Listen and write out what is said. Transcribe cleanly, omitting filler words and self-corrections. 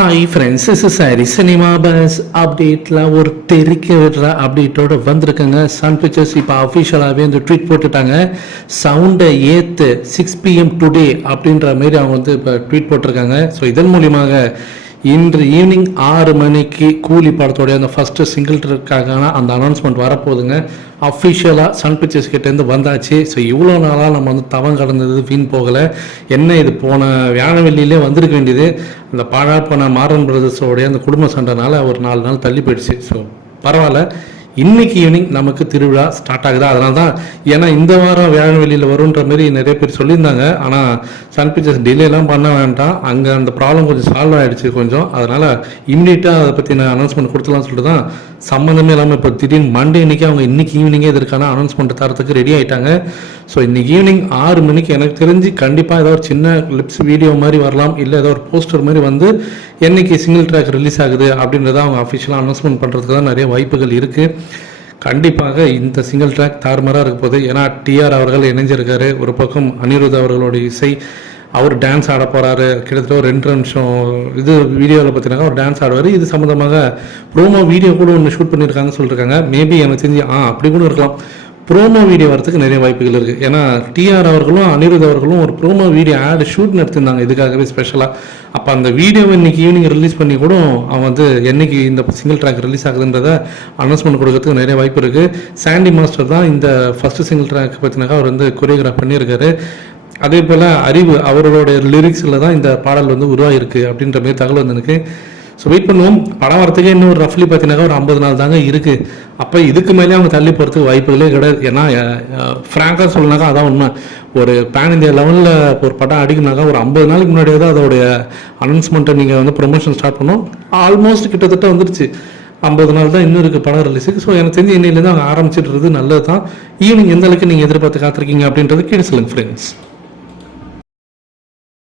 Hi friends, is sorry cinema bus அப்டேட்டில் ஒரு தெரிக்க விடுற அப்டேட்டோடு வந்திருக்குங்க. சன் பிக்சர்ஸ் இப்போ அஃபிஷியலாகவே இந்த ட்வீட் போட்டுட்டாங்க. சவுண்டை ஏற்று 6 PM டுடே அப்படின்ற மாரி அவங்க வந்து இப்போ ட்வீட் போட்டிருக்காங்க. ஸோ இதன் மூலியமாக இன்று ஈவினிங் 6 மணிக்கு கூலி படத்தோடைய அந்த ஃபஸ்ட்டு சிங்கிள் ட்ராக்கான அந்த அனௌன்ஸ்மெண்ட் வரப்போகுதுங்க. அஃபிஷியலாக சன் பிக்சர்ஸ் கிட்டேருந்து வந்தாச்சு. ஸோ இவ்வளோ நாளாக நம்ம வந்து தவம் கடந்தது வீண் போகலை. என்ன இது போன வியாழவெள்ளியிலே வந்திருக்க வேண்டியது. அந்த பாழா போன மாறன் பிரதர்ஸோடைய அந்த குடும்ப சண்டைனால ஒரு 4 நாள் தள்ளி போயிடுச்சு. ஸோ பரவாயில்ல, இன்னைக்கு ஈவினிங் நமக்கு திருவிழா ஸ்டார்ட் ஆகுது. அதனால தான், ஏன்னா இந்த வாரம் வியாழவெளியில் வருன்ற மாதிரி நிறைய பேர் சொல்லியிருந்தாங்க. ஆனால் சன் பிக்சர்ஸ் டிலேலாம் பண்ண வேண்டாம், அங்கே அந்த ப்ராப்ளம் கொஞ்சம் சால்வ் ஆகிடுச்சு கொஞ்சம். அதனால் இம்மிடியட்டாக அதை பற்றின அனௌன்ஸ்மெண்ட் கொடுத்துலாம்னு சொல்லிட்டு தான் சம்மந்தமே இல்லாமல் இப்போ திடீர்னு மண்டே இன்றைக்கி அவங்க இன்றைக்கி ஈவினிங்கே இதற்கான அனௌன்ஸ்மெண்ட் தரத்துக்கு ரெடி ஆகிட்டாங்க. ஸோ இன்றைக்கி ஈவினிங் 6 மணிக்கு எனக்கு தெரிஞ்சு கண்டிப்பாக ஏதோ ஒரு சின்ன கிளிப்ஸ் வீடியோ மாதிரி வரலாம், இல்லை ஏதோ ஒரு போஸ்டர் மாதிரி வந்து என்னைக்கு சிங்கிள் ட்ராக் ரிலீஸ் ஆகுது அப்படின்றத அவங்க அஃபிஷியலாக அனௌன்ஸ்மெண்ட் பண்ணுறதுக்கு தான் நிறைய வாய்ப்புகள் இருக்குது. கண்டிப்பாக இந்த சிங்கிள் ட்ராக் தாறுமாறாக இருக்க போகுது. ஏன்னா டிஆர் அவர்கள் இணைஞ்சிருக்காரு, ஒரு பக்கம் அனிருத் அவர்களுடைய இசை, அவர் டான்ஸ் ஆட போகிறாரு. கிட்டத்தட்ட ஒரு 2 நிமிஷம் இது வீடியோவில் பார்த்தீங்கன்னா அவர் டான்ஸ் ஆடுவார். இது சம்மந்தமாக ப்ரோமோ வீடியோ கூட ஒன்று ஷூட் பண்ணியிருக்காங்கன்னு சொல்லியிருக்காங்க. மேபி எனக்கு தெரிஞ்சு அப்படி கூட இருக்கலாம். ப்ரோமோ வீடியோ வரதுக்கு நிறைய வாய்ப்புகள் இருக்குது. ஏன்னா டிஆர் அவர்களும் அனிருத் அவர்களும் ஒரு ப்ரோமோ வீடியோ ஆட் ஷூட் நடத்திருந்தாங்க இதுக்காகவே ஸ்பெஷலாக. அப்போ அந்த வீடியோவை இன்றைக்கி ஈவினிங் ரிலீஸ் பண்ணி கூட அவங்க வந்து என்னைக்கு இந்த சிங்கிள் ட்ராக் ரிலீஸ் ஆகுதுன்றதை அனௌன்ஸ்மெண்ட் கொடுக்கறதுக்கு நிறைய வாய்ப்பு இருக்குது. சாண்டி மாஸ்டர் தான் இந்த ஃபஸ்ட்டு சிங்கிள் ட்ராக் பார்த்தினாக்கா அவர் வந்து கொரியோகிராஃப் பண்ணியிருக்காரு. அதே போல் அறிவு அவர்களுடைய லிரிக்ஸில் தான் இந்த பாடல் வந்து உருவாகிருக்கு அப்படின்ற மாதிரி தகவல் வந்து எனக்கு. ஸோ வெயிட் பண்ணுவோம். படம் வரத்துக்கே இன்னும் ஒரு ரஃப்லி பார்த்தீங்கன்னாக்கா ஒரு 50 நாள் தாங்க இருக்குது. அப்போ இதுக்கு மேலே அவங்க தள்ளி போகிறதுக்கு வாய்ப்புகளே கிடையாது. ஏன்னா ஃப்ராங்காக சொல்லனாக்கா அதான் உண்மை. ஒரு பேன் இந்தியா லெவலில் ஒரு படம் அடிக்கணுனாக்கா ஒரு 50 நாளைக்கு முன்னாடியே தான் அதோடைய அனௌன்ஸ்மெண்ட்டை நீங்கள் வந்து ப்ரொமோஷன் ஸ்டார்ட் பண்ணோம். ஆல்மோஸ்ட் கிட்டத்தட்ட வந்துருச்சு. 50 நாள் தான் இன்னும் இருக்குது படம் ரிலீஸுக்கு. ஸோ எனக்கு தெரிஞ்சு இன்னையிலேருந்து அவங்க ஆரம்பிச்சிடுறது நல்லது தான். ஈவினிங் எந்த அளவுக்கு நீங்கள் எதிர்பார்த்து காத்திருக்கீங்க அப்படின்றது கீழே சொல்லுங்கள் ஃப்ரெண்ட்ஸ்.